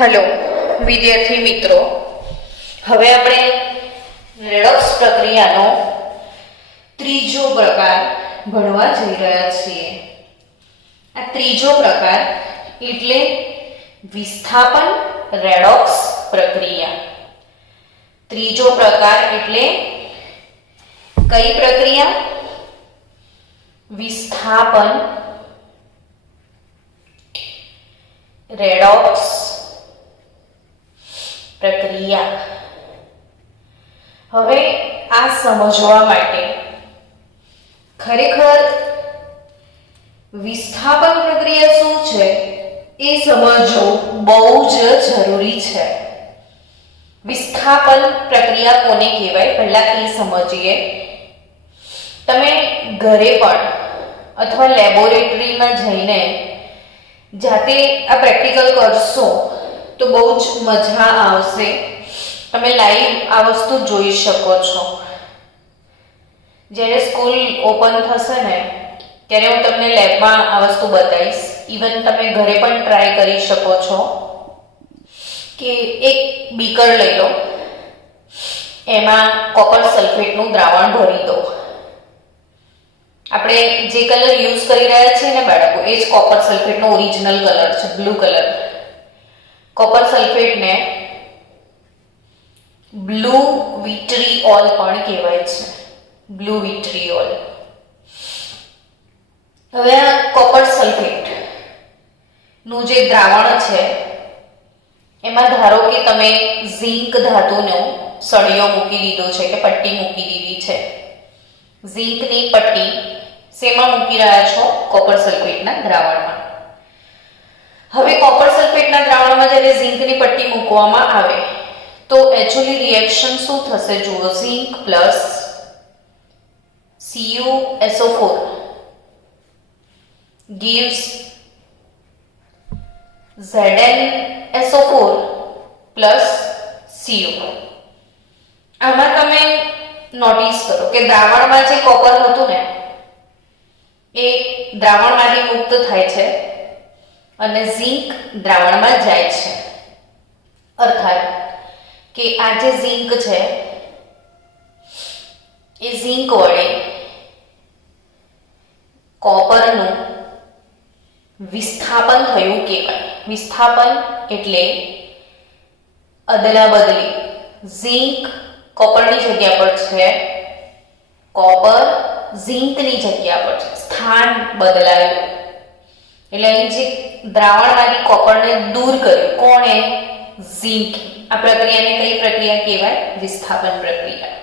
Hello विद्यार्थी मित्रों, હવે આપણે રેડોક્સ પ્રક્રિયાનો ત્રીજો પ્રકાર ભણવા જઈ રહ્યા છીએ। આ ત્રીજો પ્રકાર એટલે વિસ્થાપન રેડોક્સ પ્રક્રિયા। ત્રીજો પ્રકાર એટલે કઈ પ્રક્રિયા? વિસ્થાપન રેડોક્સ પ્રક્રિયા। હવે આ સમજવા માટે ખરેખર વિસ્થાપન પ્રક્રિયા શું છે એ સમજવું બહુ જ જરૂરી છે। વિસ્થાપન પ્રક્રિયા કોને કહેવાય પહેલા એ સમજીએ। તમે ઘરે પણ અથવા લેબોરેટરીમાં જઈને જાતે આ પ્રેક્ટિકલ કરશો તો બહુ જ મજા આવશે। તમે લાઈવ આ વસ્તુ જોઈ શકો છો। જ્યારે સ્કૂલ ઓપન થશે ને ત્યારે હું તમને લેબમાં આ વસ્તુ બતાવીશ। ઇવન તમે ઘરે પણ ટ્રાય કરી શકો છો કે એક બીકર લઈ લો, એમાં કોપર સલ્ફેટનું દ્રાવણ ભરી દો। આપણે જે કલર યુઝ કરી રહ્યા છીએ ને બાળકો, એ જ કોપર સલ્ફેટનો ઓરિજિનલ કલર છે, બ્લુ કલર। કોપર સલ્ફેટને બ્લુ વિટ્રીઓલ પણ કહેવાય છે, બ્લુ વિટ્રીઓલ। હવે આ કોપર સલ્ફેટ નું જે દ્રાવણ છે એમાં ધારો કે તમે ઝીંક ધાતુનો સળિયો મૂકી દીધો છે કે પટ્ટી મૂકી દીધી છે। ઝીંકની પટ્ટી શેમાં મૂકી રહ્યા છો? કોપર સલ્ફેટના દ્રાવણમાં। હવે કોપર સલ્ફેટના દ્રાવણમાં જ્યારે ઝીંકની પટ્ટી મૂકવામાં આવે તો એક્ચ્યુઅલી રિએક્શન શું થશે? જુઓ, ઝીંક plus CuSO4 gives ZnSO4 plus Cu। આમાં તમે નોટિસ કરો કે દ્રાવણમાં જે કોપર હતું ને એ દ્રાવણમાંથી મુક્ત થાય છે અને ઝીંક દ્રાવણમાં જાય છે। અર્થાત કે આ જે ઝીંક છે એ ઝીંક વડે કોપરનું વિસ્થાપન થયું કહેવાય। વિસ્થાપન એટલે અદલા બદલી। ઝીંક કોપરની જગ્યા પર છે, કોપર ઝીંકની જગ્યા પર છે, સ્થાન બદલાયું। એટલે અહીં જે દ્રાવણમાંથી કોપરને દૂર કર્યું, કોણે? ઝીંક। આ પ્રક્રિયાને કઈ પ્રક્રિયા કહેવાય? વિસ્થાપન પ્રક્રિયા।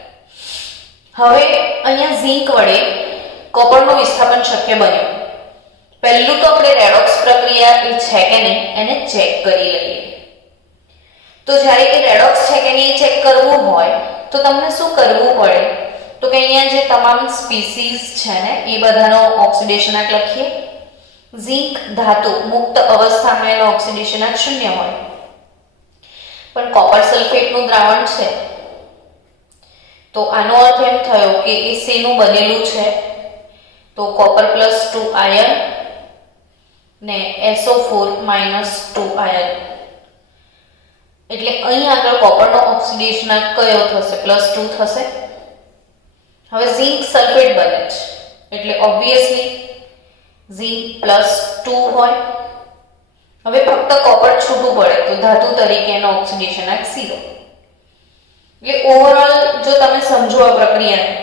હવે અહીંયા ઝીંક વડે કોપરનું વિસ્થાપન શક્ય બન્યું। પહેલું તો આપણે રેડોક્સ પ્રક્રિયા એ છે કે નહીં એને ચેક કરી લઈએ। તો જ્યારે એ રેડોક્સ છે કે નહીં ચેક કરવું હોય તો તમને શું કરવું પડે? તો કે અહીંયા જે તમામ સ્પીસીસ છે ને એ બધાનો ઓક્સિડેશનાંક લખીએ। ઝીંક ધાતુ મુક્ત અવસ્થામાં એનો ઓક્સિડેશનાંક 0 હોય, પણ કોપર સલ્ફેટનું દ્રાવણ છે તો આનો અર્થ એમ થયો કે એ શેનું બનેલું છે? તો કોપર +2 આયન ને SO4 -2 આયન। એટલે અહીં આગળ કોપરનો ઓક્સિડેશનાંક કયો થશે? +2 થશે। હવે ઝીંક સલ્ફેટ બને છે એટલે ઓબ્વિયસલી ઝીંક +2 હોય। હવે ફક્ત કોપર છૂટું પડે તો ધાતુ તરીકે એનો ઓક્સિડેશનાંક 0। એટલે ઓવરઓલ જો તમે સમજો આ પ્રક્રિયાને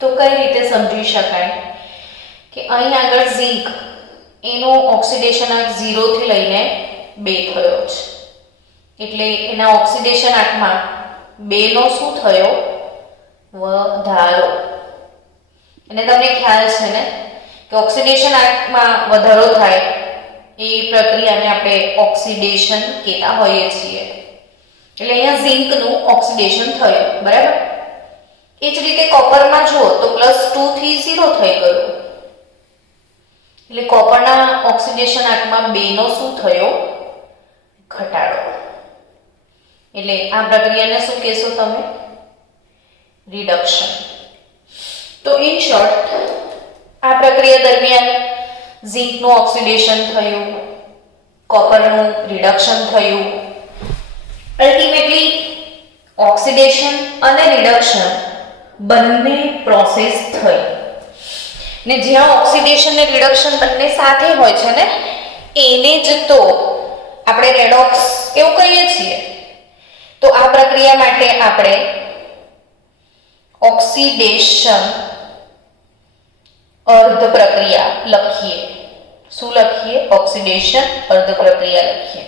તો કઈ રીતે સમજી શકાય કે અહીં આગળ ઝીંક એનો ઓક્સિડેશનાંક 0 થી લઈને 2 થયો છે, એટલે એના ઓક્સિડેશનાંકમાં 2 નો શું થયો? વધારો। અને તમને ખ્યાલ છે ને કે ઓક્સિડેશનાંકમાં વધારો થાય એ પ્રક્રિયાને આપણે ઓક્સિડેશન કહેતા હોઈએ છીએ। એટલે અહીંયા ઝીંકનું ઓક્સિડેશન થયું, બરાબર? એ જ રીતે કોપરમાં જુઓ તો +2 થી 0 થઈ ગયું, એટલે કોપરના ઓક્સિડેશનાંકમાં 2 નો શું થયો? ઘટાડો। એટલે આ પ્રક્રિયાને શું કહેશો તમે? રિડક્શન। તો ઇન શોર્ટ આ પ્રક્રિયા દરમિયાન ઝીંકનું ઓક્સિડેશન થયું, કોપરનું રિડક્શન થયું. અલ્ટિમેટલી ઓક્સિડેશન અને રિડક્શન બંને પ્રોસેસ થઈ ને જ્યાં ઓક્સિડેશન ને રિડક્શન બંને સાથે હોય છે ને એને જ તો આપણે રેડોક્સ એવું કહીએ છીએ. તો આ પ્રક્રિયા માટે આપણે ઓક્સિડેશન અર્ધ પ્રક્રિયા લખીએ. શું લખીએ? ઓક્સિડેશન અર્ધ પ્રક્રિયા લખીએ.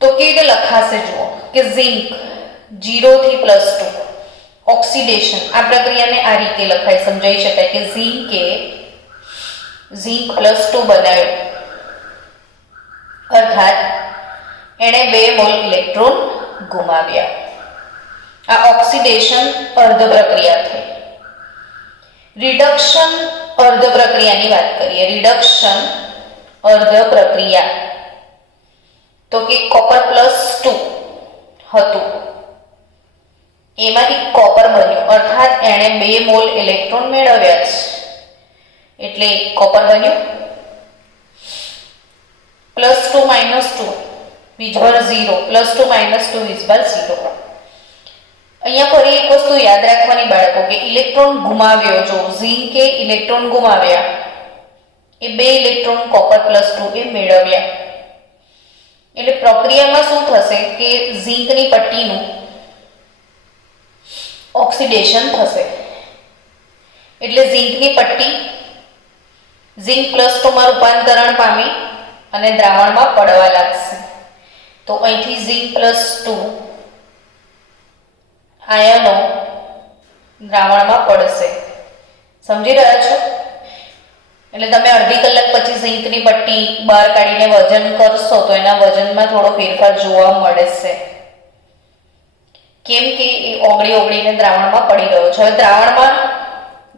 તો કેવી રીતે લખાશે જુઓ કે ઝિંક 0 થી +2 ઓક્સિડેશન આ પ્રક્રિયાને આ રીતે લખાય, સમજાઈ શકાય કે ઝિંક +2 બનાવ્યો અર્થાત એણે 2 મોલ ઇલેક્ટ્રોન ગુમાવ્યા. આ ઓક્સિડેશન અર્ધ પ્રક્રિયા થઈ. રિડક્શન અર્ધ પ્રક્રિયાની વાત કરીએ. રિડક્શન અર્ધ પ્રક્રિયા તો કે કોપર +2 હતું એમાંથી કોપર બન્યું અર્થાત એણે 2 મોલ ઇલેક્ટ્રોન મેળવ્યા છે એટલે કોપર બન્યું. +2 - 2 = 0. +2 - 2 = 0. અહીંયા ફરી એક વસ્તુ યાદ રાખવાની બાળકો કે ઇલેક્ટ્રોન ગુમાવ્યો. જો ઝિંકે ઇલેક્ટ્રોન ગુમાવ્યા એ 2 ઇલેક્ટ્રોન કોપર +2 એ મેળવ્યા. એટલે પ્રક્રિયામાં શું થશે કે ઝિંકની પટ્ટીનું ઓક્સિડેશન થશે એટલે ઝિંકની પટ્ટી ઝિંક +2 માં રૂપાંતરણ પામી અને દ્રાવણમાં પડવા લાગશે. તો અહીંથી ઝિંક +2 આયનો દ્રાવણમાં પડશે. સમજી રહ્યા છો? એટલે તમે અડધી કલાક પછી ઝિંકની પટ્ટી બહાર કાઢીને વજન કરશો તો એના વજનમાં થોડો ફેરફાર જોવા મળશે. કેમ કે એ ઓગળીને દ્રાવણમાં પડી રહ્યો છે. હવે દ્રાવણમાં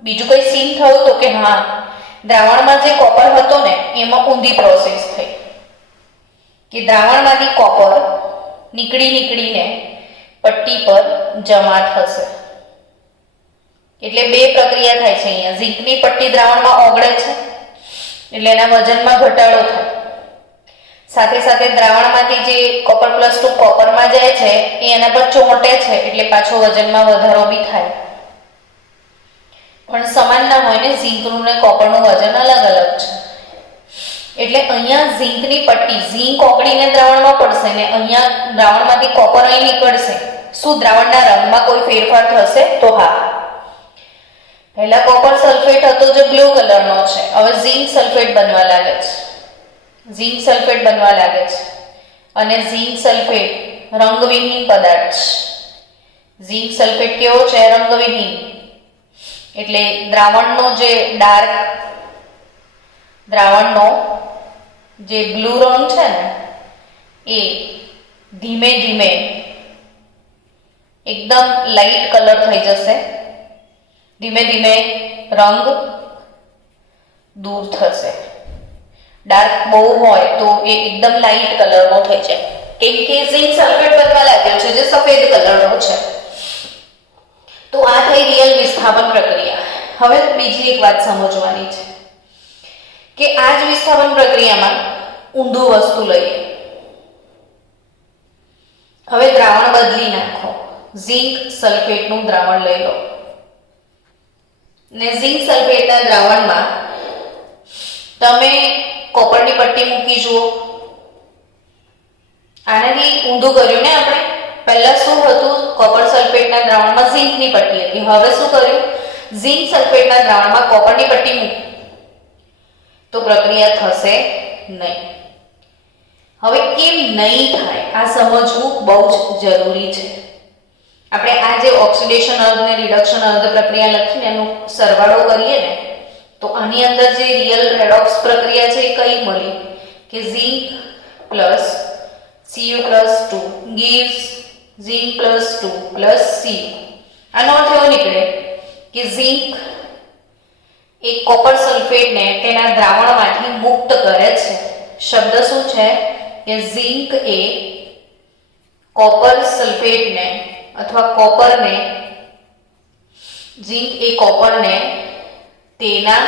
બીજું કઈ સીન થયું તો કે હા, દ્રાવણમાં જે કોપર હતો ને એમાં ઊંધી પ્રોસેસ થઈ કે દ્રાવણમાંથી કોપર નીકળીને પટ્ટી પર જમા થશે. એટલે 2 પ્રક્રિયા થાય છે અહીંયા. ઝિંકની પટ્ટી દ્રાવણમાં ઓગળે છે એટલે એના વજનમાં ઘટાડો થાય. સાથે સાથે દ્રાવણમાંથી જે કોપર +2 કોપરમાં જાય છે એ એના પર ચોંટે છે એટલે પાછો વજનમાં વધારો બી થાય. પણ સમાન ના હોય ને, ઝિંકનું ને કોપરનું વજન અલગ અલગ છે. એટલે અહીંયા ઝિંકની પટ્ટી ઝિંક ઓગળીને દ્રાવણમાં પડશે ને અહીંયા દ્રાવણમાંથી કોપર અહીં નીકળશે. શું દ્રાવણના રંગમાં કોઈ ફેરફાર થશે? તો હા. પહેલા કોપર સલ્ફેટ હતો જે બ્લુ કલરનો છે, હવે ઝિંક સલ્ફેટ બનવા લાગે છે. અને ઝિંક સલ્ફેટ રંગવિહીન પદાર્થ છે. ઝિંક સલ્ફેટ કેવો છે? રંગવિહીન. એટલે દ્રાવણનો જે બ્લુ રંગ છે ને એ ધીમે ધીમે એકદમ લાઇટ કલર થઈ જશે. ધીમે ધીમે રંગ દૂર થશે. ડાર્ક બહુ હોય તો એ એકદમ લાઇટ કલરનો થઈ જાય. કેમ કે ઝિંક સલ્ફેટ બનવા લાગ્યો છે જે સફેદ કલરનો છે. તો આ થઈ રિયલ વિસ્થાપન પ્રક્રિયા. હવે બીજી એક વાત સમજવાની છે કે આ જ વિસ્થાપન પ્રક્રિયામાં ઊંધું વસ્તુ લઈએ. હવે દ્રાવણ બદલી નાખો. ઝિંક સલ્ફેટનું દ્રાવણ લઈ લો ને ઝિંક સલ્ફેટના દ્રાવણમાં તમે કોપરની પટ્ટી મૂકી જુઓ. આનાથી ઊંધું કર્યું ને આપણે. પહેલા શું હતું? કોપર સલ્ફેટના દ્રાવણમાં ઝિંકની પટ્ટી હતી. હવે શું કર્યું? ઝિંક સલ્ફેટના દ્રાવણમાં કોપરની પટ્ટી મૂકી તો પ્રક્રિયા થશે નહીં. હવે કેમ નહીં થાય આ સમજવું બહુ જ જરૂરી છે. આપણે આ જે ઓક્સિડેશન અર્ધ ને રિડક્શન અર્ધ પ્રક્રિયા લખીને એનો સરવાળો કરીએ ને તો આની અંદર જે રિયલ રેડોક્સ પ્રક્રિયા છે એ કઈ મળી કે zinc +Cu+2 gives zinc +2 Cu. આનો અર્થ એવો નીકળે કે ઝિંક એ કોપર સલ્ફેટને તેના દ્રાવણમાંથી મુક્ત કરે છે. શબ્દ શું છે કે ઝિંક એ કોપર સલ્ફેટને અથવા કોપરને તેના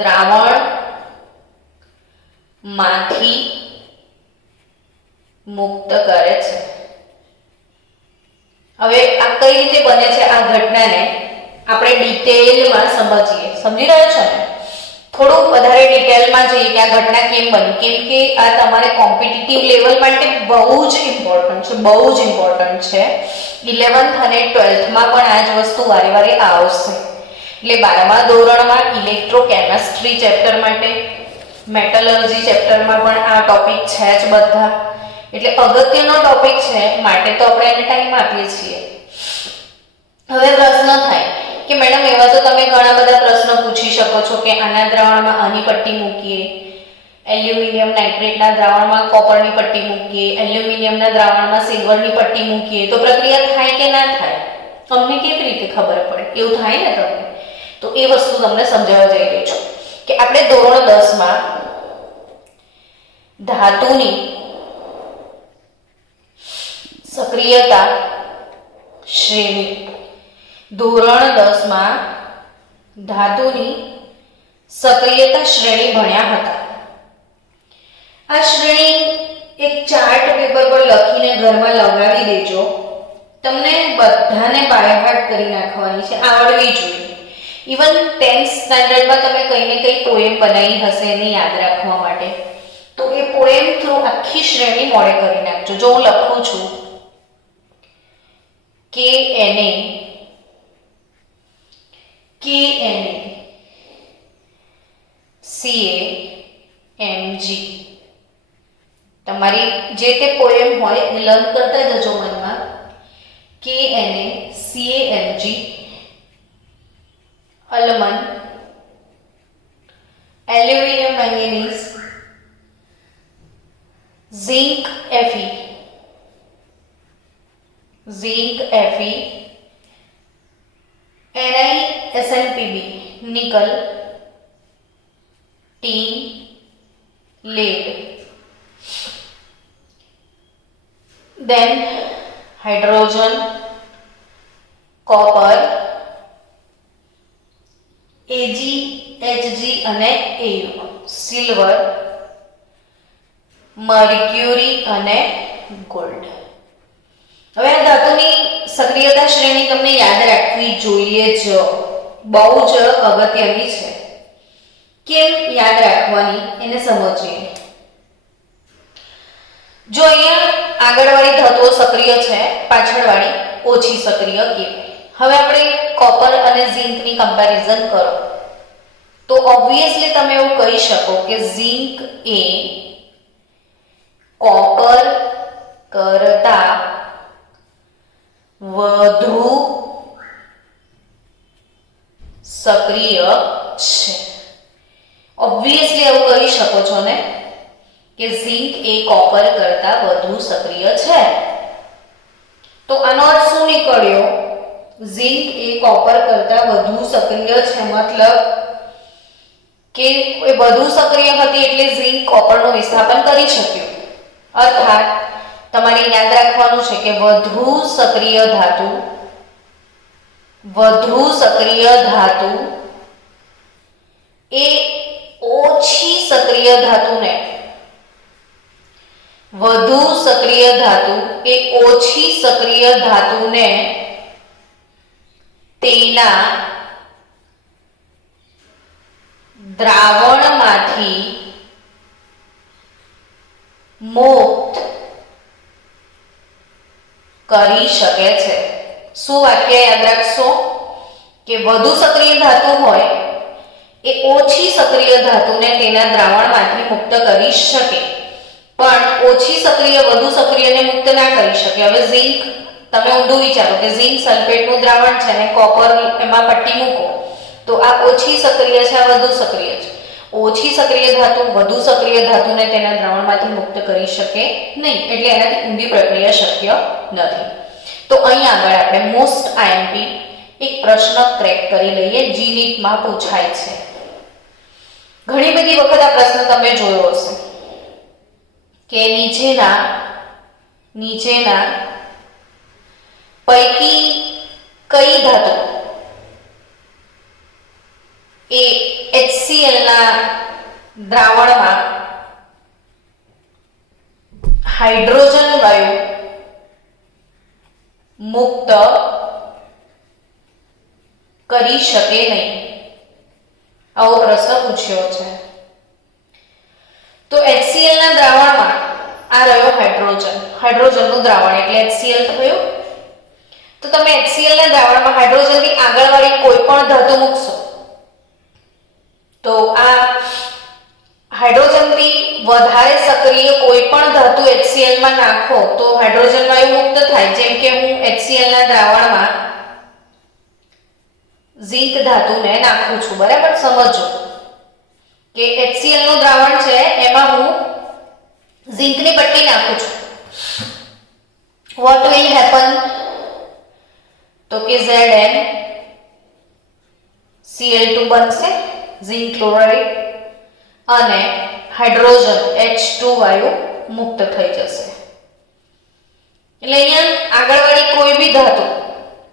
દ્રાવણ માંથી મુક્ત કરે છે. હવે આ કઈ રીતે બને છે આ ઘટનાને આપણે ડિટેલમાં સમજીએ. સમજી રહ્યો છો ને? થોડું વધારે ડિટેલમાં જઈએ કે આ ઘટના કેમ બની, કેમ કે આ તમારે કોમ્પિટિટિવ લેવલ માટે બહુ જ ઇમ્પોર્ટન્ટ છે, બહુ જ ઇમ્પોર્ટન્ટ છે. 11th અને 12th માં પણ આ જ વસ્તુ વારે વારે આવશે. એટલે 12મા ધોરણમાં ઇલેક્ટ્રોકેમિસ્ટ્રી ચેપ્ટર માટે, મેટલર્જી ચેપ્ટરમાં પણ આ ટોપિક છે જ બધા. એટલે અગત્યનો ટોપિક છે માટે તો આપણે એને ટાઈમ આપીએ છીએ. હવે પ્રશ્ન થાય કે મેડમ એવા તો તમે ઘણા બધા પ્રશ્નો પૂછી શકો છો કે આના દ્રાવણમાં આની પટ્ટી મૂકીએ, એલ્યુમિનિયમ નાઇટ્રેટના દ્રાવણમાં કોપરની પટ્ટી મૂકીએ, એલ્યુમિનિયમના દ્રાવણમાં સિલ્વરની પટ્ટી મૂકીએ તો પ્રક્રિયા થાય કે ના થાય? અમને કેવી રીતે ખબર પડે? એવું થાય ને તમને? તો એ વસ્તુ તમને સમજાવવા જઈ રહી છું કે આપણે ધોરણ 10 માં ધાતુની સક્રિયતા શ્રેણી, ધોરણ 10 માં ધાતુની સક્રિયતા શ્રેણી ભણ્યા હતા. આ શ્રેણી એક ચાર્ટ પેપર પર લખીને ઘરમાં લગાવી દેજો. તમને બધાને બાય હાર્ટ કરી નાખવાની છે, આવડવી જોઈએ. ઇવન 10th સ્ટાન્ડર્ડમાં તમે કંઈ ને કંઈ પોએમ બનાવી હશે એને યાદ રાખવા માટે, તો એ પોએમ થ્રુ આખી શ્રેણી મોડે કરી નાખજો. જો હું લખું છું KNA CaMg, તમારી જે તે પોએમ હોય એ લર્ન કરતા જજો મનમાં. KNA CaMg, અલમન, aluminium manganese, zinc Fe, NiSnPb, nickel, tin, lead, then hydrogen, copper, Ag, Hg અને Au, સિલ્વર, મર્ક્યુરી અને ગોલ્ડ. હવે આ ધાતુની સક્રિયતા શ્રેણી તમને યાદ રાખવી જોઈએ જ, બહુ જ અગત્યની છે. કેમ યાદ રાખવાની એને સમજીએ. જો અહીંયા આગળવાળી ધાતુઓ સક્રિય છે, પાછળવાળી ઓછી સક્રિય કહેવાય. હવે આપણે કોપર અને ઝિંકની કમ્પેરિઝન કરો તો ઓબ્વિયસલી તમે એવું કહી શકો કે ઝિંક એ કોપર કરતા વધુ સક્રિય છે. ઓબ્વિયસલી એવું કહી શકો છો ને કે ઝિંક એ કોપર કરતા વધુ સક્રિય છે. તો આનો અર્થ શું નીકળ્યો? ઝિંક એ કોપર કરતા વધુ સક્રિય છે, મતલબ કે એ વધુ સક્રિય હતી એટલે ઝિંક કોપરનું વિસ્થાપન કરી શક્યું. અર્થાત તમારે યાદ રાખવાનું છે કે વધુ સક્રિય ધાતુ એ ઓછી સક્રિય ધાતુને તેના દ્રાવણમાંથી મુક્ત કરી શકે છે. શું વાક્ય યાદ રાખશો કે વધુ સક્રિય ધાતુ હોય એ ઓછી સક્રિય ધાતુને તેના દ્રાવણમાંથી મુક્ત કરી શકે, પણ ઓછી સક્રિય વધુ સક્રિયને મુક્ત ના કરી શકે. હવે ઝિંક, તમે ઊંધું વિચારો કે ઝિંક સલ્ફેટનું દ્રાવણ છે ને કોપર એમાં પટ્ટી મૂકો તો આ ઓછી સક્રિય છે, આ વધુ સક્રિય છે. ઓછી સક્રિય ધાતુ વધુ સક્રિય ધાતુને તેના દ્રાવણમાંથી મુક્ત કરી શકે નહીં, એટલે એનાથી ઊંધી પ્રક્રિયા શક્ય નથી. તો અહીં આગળ આપણે મોસ્ટ આઈએમપી એક પ્રશ્ન ક્રેક કરી લઈએ, જીનીટમાં પૂછાય છે. ઘણી બધી વખત આ પ્રશ્ન તમે જોયો હશે કે નીચેના પૈકી કઈ ધાતુ એ HCl ના દ્રાવણમાં હાઇડ્રોજન વાયુ મુક્ત કરી શકે નહીં? આવો પ્રશ્ન પૂછ્યો છે. તો HCl ના દ્રાવણમાં આ રહ્યો હાઇડ્રોજનનું દ્રાવણ એટલે HCl થયું. તો તમે HCl ના દ્રાવણમાં હાઇડ્રોજનથી આગળવાળી કોઈ પણ ધાતુ મૂકશો તો આ હાઇડ્રોજનથી વધારે સક્રિય કોઈ પણ ધાતુ HCl માં નાખો તો હાઇડ્રોજન વાયુ મુક્ત થાય. જેમ કે હું HCl ના દ્રાવણમાં ઝીંક ધાતુને નાખું છું, બરાબર? સમજો કે HCl નું દ્રાવણ છે એમાં હું ઝીંકની પટ્ટી નાખું છું. what will happen? તો કે ZnCl2 બનશે, ઝીંક ક્લોરાઇડ, અને હાઇડ્રોજન H2 વાયુ મુક્ત થઈ જશે. એટલે અહીંયા આગળવાળી કોઈ બી ધાતુ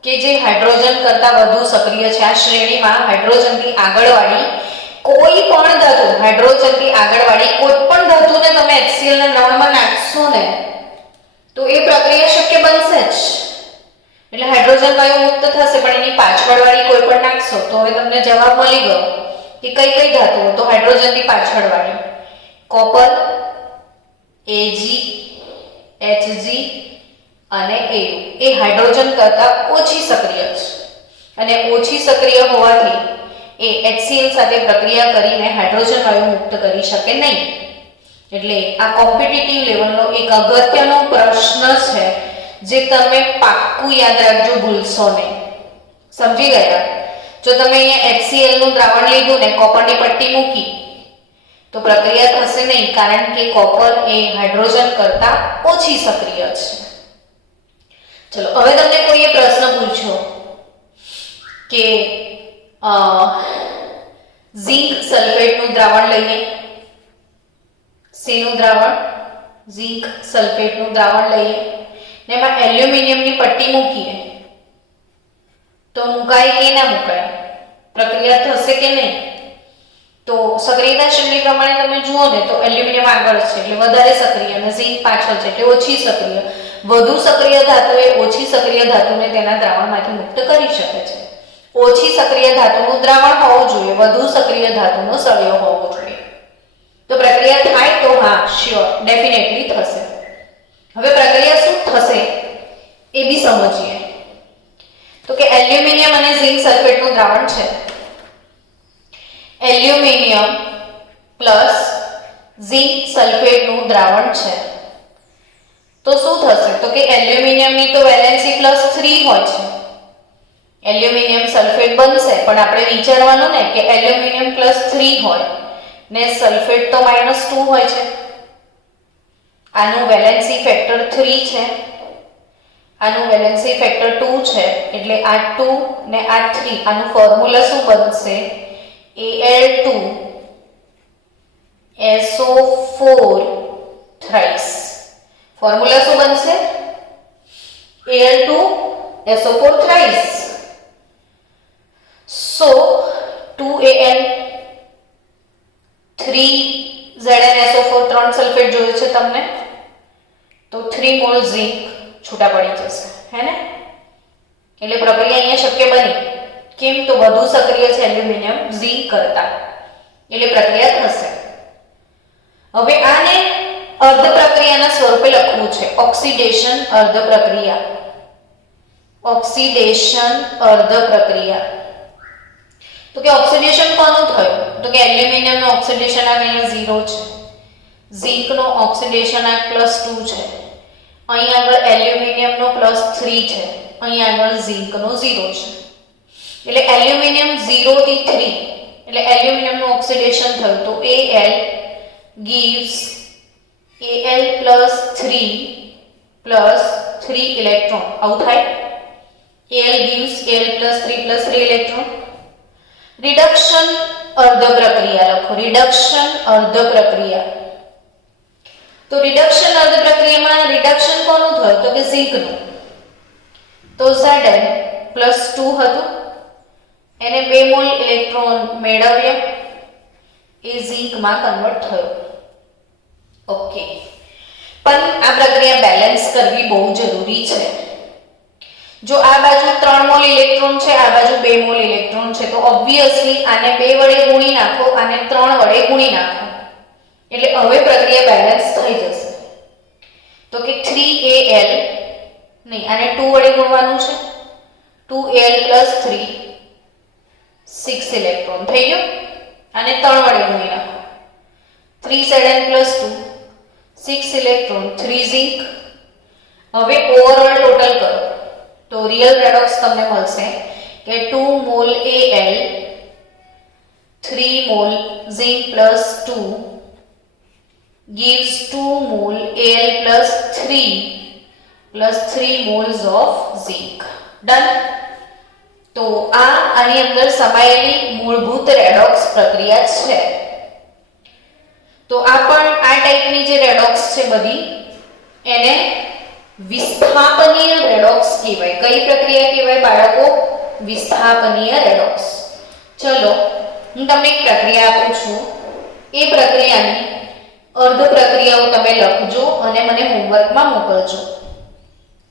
કે જે હાઇડ્રોજન કરતા વધુ સક્રિય છે, આ શ્રેણીમાં હાઇડ્રોજનથી આગળવાળી કોઈ પણ ધાતુ, હાઇડ્રોજનથી આગળવાળી કોઈ પણ ધાતુને તમે HCl ના દ્રાવણમાં નાખશો ને તો એ પ્રક્રિયા શક્ય બનશે જ. એટલે હાઇડ્રોજન વાયુ મુક્ત થશે, પણ એની પાછળવાળી કોઈ પણ નાખશો તો હવે તમને જવાબ મળી ગયો કે કઈ કઈ ધાતુઓ. તો હાઇડ્રોજનથી પાછળવાળી કોપર, Ag, Hg અને Au એ હાઇડ્રોજન કરતા ઓછી સક્રિય છે, અને ઓછી સક્રિય હોવાથી એ HCl સાથે પ્રક્રિયા કરીને હાઇડ્રોજન વાયુ મુક્ત કરી શકે નહીં. એટલે આ કોમ્પિટિટિવ લેવલનો એક અગત્યનો પ્રશ્ન છે જે તમે પાક્કું યાદ રાખજો, ભૂલશો નહીં. સમજી ગયા? જો તમે અહીંયા HCl નું દ્રાવણ લીધું ને કોપરની પટ્ટી મૂકી તો પ્રક્રિયા થશે નહીં, કારણ કે કોપર એ હાઇડ્રોજન કરતા ઓછી સક્રિય છે. ચલો, હવે તમને કોઈએ પ્રશ્ન પૂછ્યો કે ઝીંક સલ્ફેટનું દ્રાવણ લઈએ. શેનું દ્રાવણ? ઝીંક સલ્ફેટનું દ્રાવણ લઈએ ને એમાં એલ્યુમિનિયમની પટ્ટી મૂકીએ તો મુકાય કે ના મુકાય? પ્રક્રિયા થશે કે નહીં? તો સક્રિયતા શ્રેણી પ્રમાણે તમે જુઓ ને તો એલ્યુમિનિયમ આગળ છે એટલે વધારે સક્રિય, અને ઝીંક પાછળ છે એટલે ઓછી સક્રિય. વધુ સક્રિય ધાતુ એ ઓછી સક્રિય ધાતુને તેના દ્રાવણમાંથી મુક્ત કરી શકે છે. ઓછી સક્રિય ધાતુનું દ્રાવણ હોવું જોઈએ, વધુ સક્રિય ધાતુનો સળિયો હોવો જોઈએ. તો પ્રક્રિયા થાય તો હા, શ્યોર, ડેફિનેટલી થશે. હવે પ્રક્રિયા શું થશે એ બી સમજીએ. તો કે એલ્યુમિનિયમ અને ઝીંક સલ્ફેટનું દ્રાવણ છે. એલ્યુમિનિયમ પ્લસ ઝીંક સલ્ફેટનું દ્રાવણ છે. તો શું થશે? તો કે એલ્યુમિનિયમની તો વેલેન્સી +3 હોય છે. એલ્યુમિનિયમ સલ્ફેટ બનશે, પણ આપણે વિચારવાનું ને કે એલ્યુમિનિયમ +3 હોય ને સલ્ફેટ તો -2 હોય છે. આનું વેલેન્સી ફેક્ટર 3 છે, આનું વેલેન્સી ફેક્ટર 2 છે, એટલે આ 2 ને આ 3, આનું ફોર્મ્યુલા શું બનશે? Al2SO4 thrice. ફોર્મ્યુલા શું બનશે? Al2SO4 thrice. So 2Al 3ZnSO4 3 sulphate જોયું છે તમને, તો 3 મોલ ઝીંક છૂટા પડી જશે, હે ને? એટલે પ્રક્રિયા અહીંયા શક્ય બની. કેમ? તો વધુ સક્રિય છે એલ્યુમિનિયમ ઝીંક કરતા, એટલે પ્રક્રિયા થશે. હવે આને અર્ધ પ્રક્રિયાના સ્વરૂપે લખવું છે. ઓક્સિડેશન અર્ધ પ્રક્રિયા. ઓક્સિડેશન અર્ધ પ્રક્રિયા. તો કે ઓક્સિડેશન કોનું થયું? તો કે એલ્યુમિનિયમનો ઓક્સિડેશન આંક અહીંયા 0 છે, ઝીંકનો ઓક્સિડેશન આંક +2 છે, અહીં આગળ એલ્યુમિનિયમનો +3 છે, અહીં આગળ ઝીંકનો 0 છે. એટલે એલ્યુમિનિયમ 0 થી 3, એટલે એલ્યુમિનિયમનું ઓક્સિડેશન થયું તો Al gives Al +3 ઇલેક્ટ્રોન. આવું થાય. Al gives Al +3 electron. Reduction અર્ધ પ્રક્રિયા લખો. રિડક્શન અર્ધ પ્રક્રિયા. તો રિડક્શન અર્ધ પ્રક્રિયામાં રિડક્શન કોનું થયું? તો કે ઝીંકનું. તો Zn +2 હતું, એને 2 મોલ ઇલેક્ટ્રોન મેળવ્યા, એ ઝીંકમાં કન્વર્ટ થયો. ઓકે. પણ આ પ્રક્રિયા બેલેન્સ કરવી બહુ જરૂરી છે. જો આ બાજુ 3 મોલ ઇલેક્ટ્રોન છે, આ બાજુ 2 મોલ ઇલેક્ટ્રોન છે, તો ઓબ્વિયસલી આને 2 વડે ગુણી નાખો, આને 3 વડે ગુણી નાખો, એટલે હવે પ્રક્રિયા બેલેન્સ થઈ જશે. તો કે 3Al નહીં, આને 2 વડે ગુણવાનું છે, 2Al + 3 6 ઇલેક્ટ્રોન થઈ ગયો. આને 3 વડે ગુણી નાખો, 3Zn + 2 6 ઇલેક્ટ્રોન, 3 ઝિંક. હવે ઓવરઓલ ટોટલ કરો તો રિયલ રેડોક્સ તમને મળશે કે 2 mall Al 3 mall zinc + 2 gives 2 mall Al + 3 + 3 moles of zinc. Done. તો આની અંદર સમાયેલી મૂળભૂત રેડોક્સ પ્રક્રિયા છે. તો આ પણ આ ટાઈપની જે રેડોક્સ છે બધી એને વિસ્થાપનીય રેડોક્સ કહેવાય. કઈ પ્રક્રિયા કહેવાય બાળકો? વિસ્થાપનીય રેડોક્સ. ચલો હું તમને એક પ્રક્રિયા આપું છું, એ પ્રક્રિયાની અર્ધ પ્રક્રિયાઓ તમે લખજો અને મને હોમવર્કમાં મોકલજો.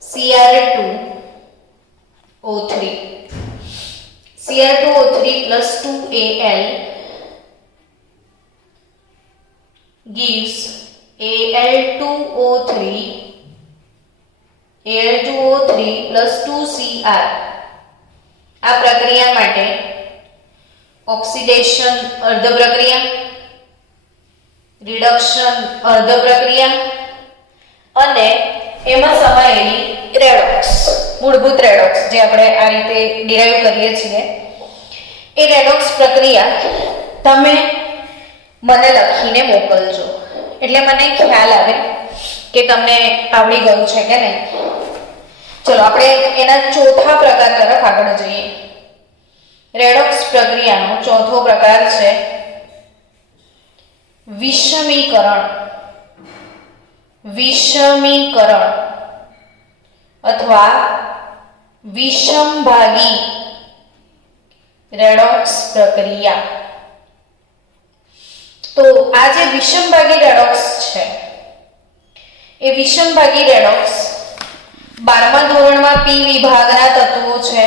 Cr2O3 + 2Al gives Al2O3 + 2Cr. આ પ્રક્રિયા માટે ઓક્સિડેશન અર્ધ પ્રક્રિયા, રિડક્શન અર્ધ પ્રક્રિયા અને એમાં સમાયેલી રેડોક્સ, મૂળભૂત રેડોક્સ જે આપણે આ રીતે ડિરાઈવ કરીએ છીએ, એ રેડોક્સ પ્રક્રિયા તમે મને લખીને મોકલજો, એટલે મને ખ્યાલ આવે કે તમને આવડી ગયું છે કે નહીં. ચલો આપણે એના ચોથા પ્રકાર તરફ આગળ જઈએ. રેડોક્સ પ્રક્રિયાનો ચોથો પ્રકાર છે વિષમીકરણ. વિષમીકરણ અથવા વિષમભાગી રેડોક્સ પ્રક્રિયા. તો આ જે વિષમભાગી રેડોક્સ છે, એ વિષમભાગી રેડોક્સ 12મા ધોરણમાં P વિભાગના તત્વો છે,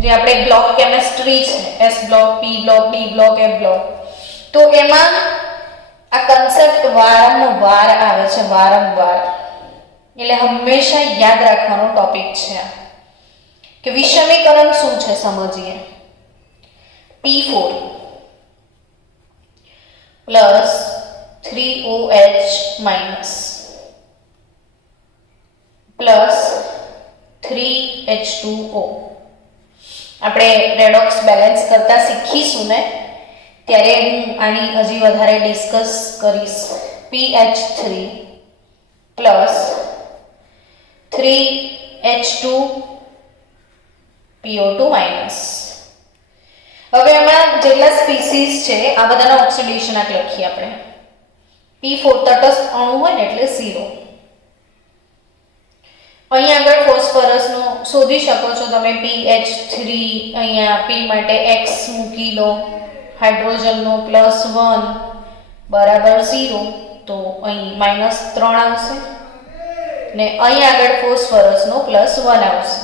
જે આપણે બ્લોક કેમિસ્ટ્રી છે, S block, P block, D block, F block, તો એમાં આ કન્સેપ્ટ વારંવાર આવે છે, વારંવાર. એટલે હંમેશા યાદ રાખવાનો ટોપિક છે કે વિષમીકરણ શું છે સમજીએ. P4 + 3OH- plus 3H2O. આપણે રેડોક્સ બેલેન્સ કરતા શીખીશું ને ત્યારે હું આની હજી વધારે ડિસ્કસ કરીશ. PH3 + 3H2PO2-. હવે આમાં જેટલા સ્પીસીસ છે આ બધાના ઓક્સિડેશન આટ લખીએ આપણે. P4 તટસ્થ અણુ હોય ને એટલે 0. અહીંયા આગળ ફોસ્ફરસનો શોધી શકો છો તમે. PH3 અહીંયા P માટે X મૂકી દો, હાઇડ્રોજનનો +1 = 0, તો અહીં -3 આવશે ને અહીંયા આગળ ફોસ્ફરસનો +1 આવશે.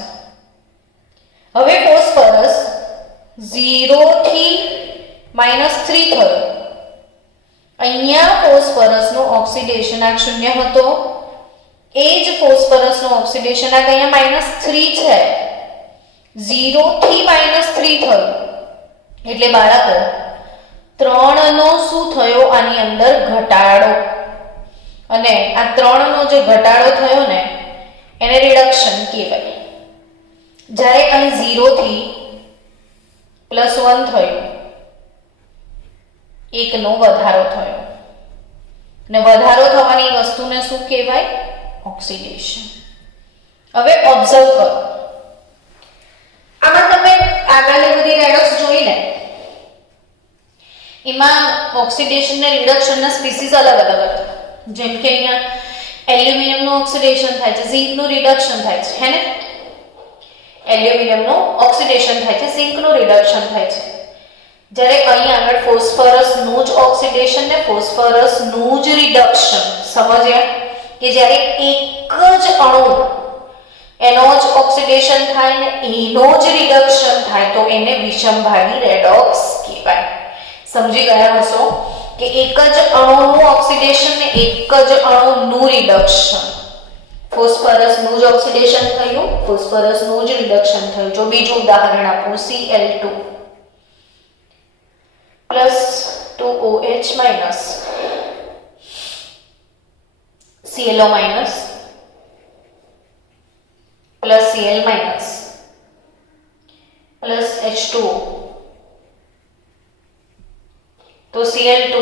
હવે ફોસ્ફરસ 0 થી -3 થયો. અહીંયા ફોસ્ફરસનો ઓક્સિડેશન આંક 0 હતો, એ જ ફોસ્ફરસનો ઓક્સિડેશન આંક અહીંયા -3 છે. 0 થી -3 થયું એટલે બાળકો 3 નો શું થયો? આની અંદર ઘટાડો. અને આ 3 નો જે ઘટાડો થયો ને એને રિડક્શન કહેવાય. જ્યારે અહીં 0 થી +1 થયું, 1 નો વધારો થયો, ને વધારો થવાની વસ્તુને શું કહેવાય? ઓક્સિડેશન. હવે ઓબ્ઝર્વ કરો, આમાં તમે આગળની બધી રેડોક્સ જોઈને એમાં ઓક્સિડેશન ને રિડક્શન ના સ્પીસીસ અલગ અલગ હતા. જેમ કે અહીંયા એલ્યુમિનિયમ નું ઓક્સિડેશન થાય છે, ઝિંક નું રિડક્શન થાય છે, હે ને? એલ્યુમિનિયમ નું ઓક્સિડેશન થાય છે, ઝિંક નું રિડક્શન થાય છે. જ્યારે અહીં આગળ ફોસ્ફરસ નું જ ઓક્સિડેશન ને ફોસ્ફરસ નું જ રિડક્શન. સમજ્યા? કે જ્યારે એક જ અણુ એનો જ ઓક્સિડેશન થાય ને એનો જ રિડક્શન થાય તો એને વિષમભાગી રેડોક્સ કહેવાય. સમજી ગયા હશો કે એક જ અણુનું ઓક્સિડેશન ને એક જ અણુનું રિડક્શન. ફોસ્ફરસનું જ ઓક્સિડેશન થયું, ફોસ્ફરસનું જ રિડક્શન થયું. જો બીજું ઉદાહરણ આપું, Cl2 plus 2OH minus, ClO minus plus Cl minus plus H2O, તો Cl2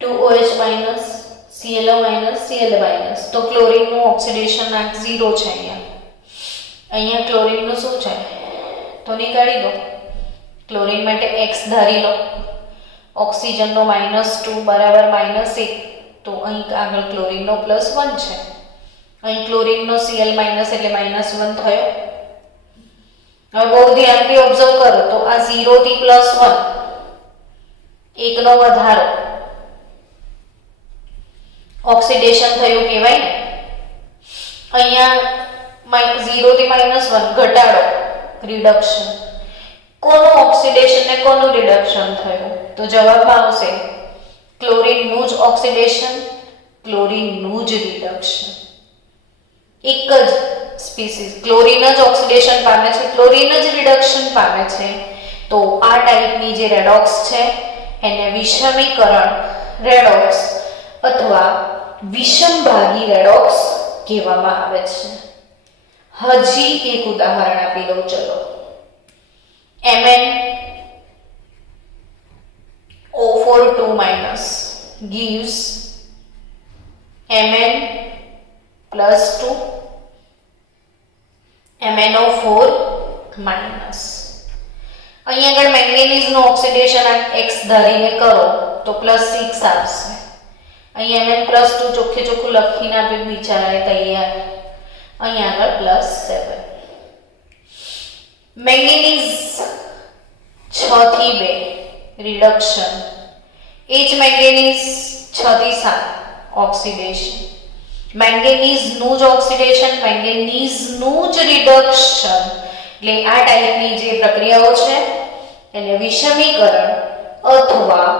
2OH minus ClO minus Cl minus, તો ક્લોરીનનું ઓક્સિડેશન આંક 0 છે. અહીંયા ક્લોરીનનું શું છે તો નીકાળી દો. ક્લોરીન માટે x ધારી લો. ઓક્સિજનનો -2 બરાબર -1, તો અહીં આગળ ક્લોરીનનો +1 છે. અહીં ક્લોરીનનો Cl માઇનસ એટલે -1 થયો. હવે બહુ ધ્યાનથી ઓબ્ઝર્વ કરો તો આ 0 થી +1 એકનો વધારો ઓક્સિડેશન થયું કહેવાય ને. અહીંયા 0 થી -1 ઘટાડો રિડક્શન. કોનું ઓક્સિડેશન ને કોનું રિડક્શન થયું તો જવાબમાં આવશે ક્લોરીનનું જ ઓક્સિડેશન, ક્લોરીનનું જ રિડક્શન. એક જ સ્પીસીસ ક્લોરીન જ ઓક્સિડેશન પામે છે, ક્લોરીન જ રિડક્શન પામે છે. તો આ ટાઈપની જે રેડોક્સ છે એને વિષમીકરણ રેડોક્સ અથવા વિષમભાગી રેડોક્સ કહેવામાં આવે છે. હજી એક ઉદાહરણ આપી દઉં ચલો. MnO4 2- gives Mn +2 MnO4-. અહીં આગળ મેંગેનીઝનું ઓક્સિડેશન x ધારીને કરો તો +6 આવશે. અહીં Mn +2 ચોખ્ખે ચોખ્ખું લખીને આપ્યું બિચારાએ તૈયાર. અહીં આગળ +7. મેંગેનીઝ 6 થી 2 રિડક્શન, એ જ મેંગેનીઝ 6 થી 7 ઓક્સિડેશન. મેંગેનીઝનું જ ઓક્સિડેશન, મેંગેનીઝનું જ રિડક્શન. એટલે આ ટાઈપની જે પ્રક્રિયાઓ છે એને વિષમીકરણ અથવા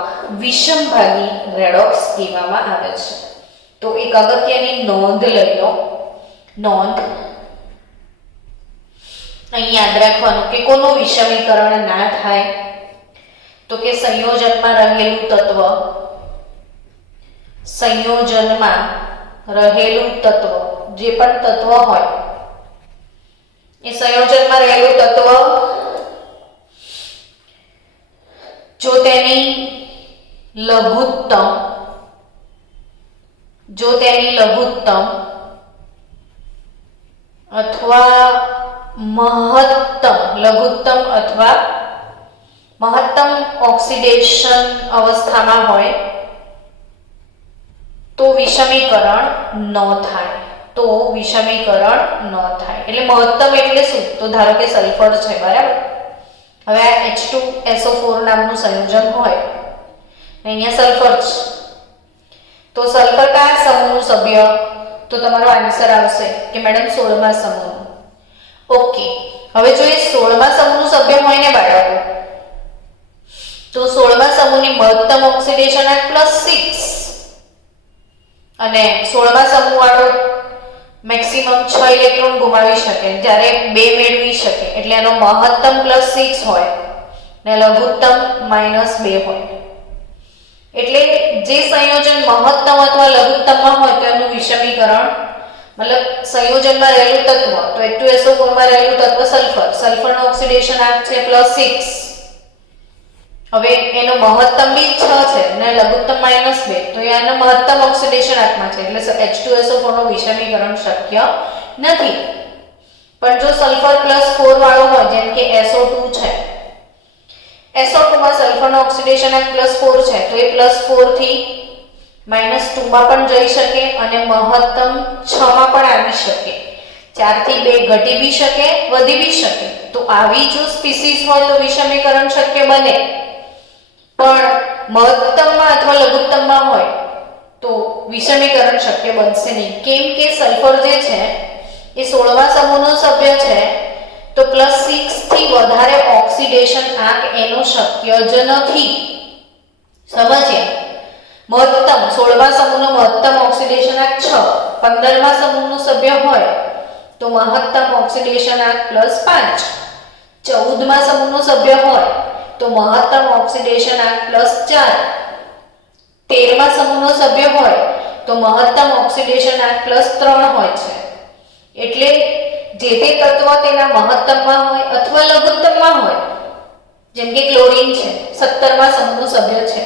વિષમભાગી રેડોક્સ કહેવામાં આવે છે. તો એક અગત્યની નોંધ લઈ લો. નોંધ અહીં યાદ રાખવાનું કે કોનું વિષમીકરણ ના થાય તો કે સંયોજનમાં રહેલું તત્વ, સંયોજનમાં રહેલું તત્વ જે પણ તત્વ હોય એ સંયોજનમાં રહેલું તત્વ જો તેની લઘુત્તમ અથવા મહત્તમ ઓક્સિડેશન અવસ્થામાં હોય તો વિષમીકરણ ન થાય. એટલે મહત્તમ એટલે શું તો ધારો કે સલ્ફર છે, બરાબર. હવે આ H2SO4 નામનું સંયોજન હોય, અહીંયા સલ્ફર છે, તો સલ્ફર કયા સમૂહનું સભ્ય તો તમારો આન્સર આવશે કે મેડમ 16મા સમૂહ. ઓકે, હવે જો એ 16મા સમૂહનું સભ્ય હોય ને બાળકો તો 16મા સમૂહની મહત્તમ ઓક્સિડેશન આંક +6 અને 16મા સમૂહ વાળો મેક્સિમમ 6 ઇલેક્ટ્રોન ગુમાવી શકે જ્યારે 2 મેળવી શકે. એટલે એનો મહત્તમ +6 હોય ને લઘુત્તમ -2 હોય. એટલે જે સંયોજન મહત્તમ અથવા લઘુત્તમમાં હોય તો એનું વિષમીકરણ મતલબ સંયોજનમાં રહેલું તત્વ તો H2SO4 માં રહેલું તત્વ સલ્ફરનો ઓક્સિડેશન આંક છે +6. હવે એનો મહત્તમ બી 6 છે ને લઘુત્તમ -2, તો એનો મહત્તમ ઓક્સિડેશન આંકમાં છે એટલે H2SO4 નું વિષમીકરણ શક્ય નથી. પણ જો સલ્ફર +4 વાળો હોય જેમ કે SO2 છે, SO2 માં સલ્ફરનો ઓક્સિડેશન આંક +4 છે તો એ +4 થી -2 માં પણ જઈ શકે અને મહત્તમ 6 માં પણ આવી શકે. 4 થી 2 ઘટી બી શકે, વધી બી શકે. તો આવી જો સ્પીસીસ હોય તો વિષમીકરણ શક્ય બને. પણ મહત્તમમાં અથવા લઘુત્તમમાં હોય તો વિષમીકરણ શક્ય બનશે નહીં. કેમ કે સલ્ફર જે છે એ 16મા સમૂહનો સભ્ય છે, તો +6 થી વધારે ઓક્સિડેશન આંક એનો શક્ય જ નથી. સમજ્યા? મહત્તમ 16મા સમૂહનો મહત્તમ ઓક્સિડેશન આંક 6, 15મા સમૂહનો સભ્ય હોય તો મહત્તમ ઓક્સિડેશન આંક +5, 14મા સમૂહનો સભ્ય હોય તો મહત્તમ ઓક્સિડેશન આંક +4, 13મા સમૂહનો સભ્ય હોય તો મહત્તમ ઓક્સિડેશન આંક +3 હોય છે. એટલે જે તે તત્વ તેના મહત્તમમાં હોય અથવા લઘુત્તમમાં હોય. જેમ કે ક્લોરીન છે, 17મા સમૂહનો સભ્ય છે,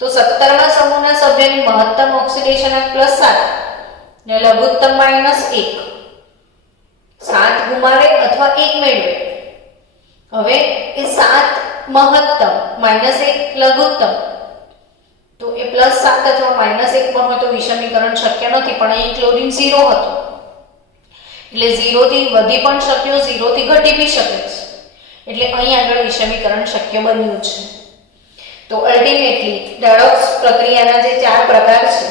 તો 17મા સમૂહના સભ્યની મહત્તમ ઓક્સિડેશન આંક +7 ને લઘુત્તમ -1. 7 ગુમાવે અથવા 1 મેળવે. હવે એ 7 મહત્તમ -1 લઘુત્તમ, તો એ +7 અથવા -1 પર હોય તો વિષમીકરણ શક્ય નથી. પણ અહીં ક્લોરીન 0 હતો એટલે 0 થી વધી પણ શક્યો, 0 થી ઘટી બી શકે છે. એટલે અહીં આગળ વિષમીકરણ શક્ય બન્યું છે. તો અલ્ટિમેટલી રેડોક્સ પ્રક્રિયાના જે 4 પ્રકાર છે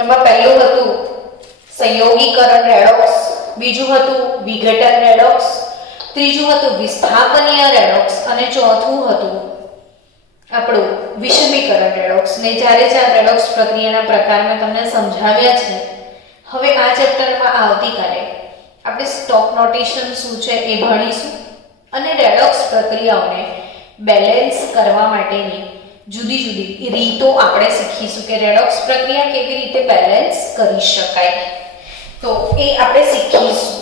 એમાં પહેલું હતું સંયોગીકરણ રેડોક્સ, બીજું હતું વિઘટન રેડોક્સ, ત્રીજું હતું વિસ્થાપનીય રેડોક્સ અને ચોથું હતું આપણું વિષમીકરણ રેડોક્સ. ને જ્યારે રેડોક્સ પ્રક્રિયાના પ્રકાર મેં તમને સમજાવ્યા છે. હવે આ ચેપ્ટરમાં આવતીકાલે આપણે સ્ટોપ નોટેશન શું છે એ ભણીશું અને રેડોક્સ પ્રક્રિયાઓને બેલેન્સ કરવા માટેની જુદી જુદી રીતો આપણે શીખીશું કે રેડોક્સ પ્રક્રિયા કેવી રીતે બેલેન્સ કરી શકાય. તો એ આપણે શીખીશું.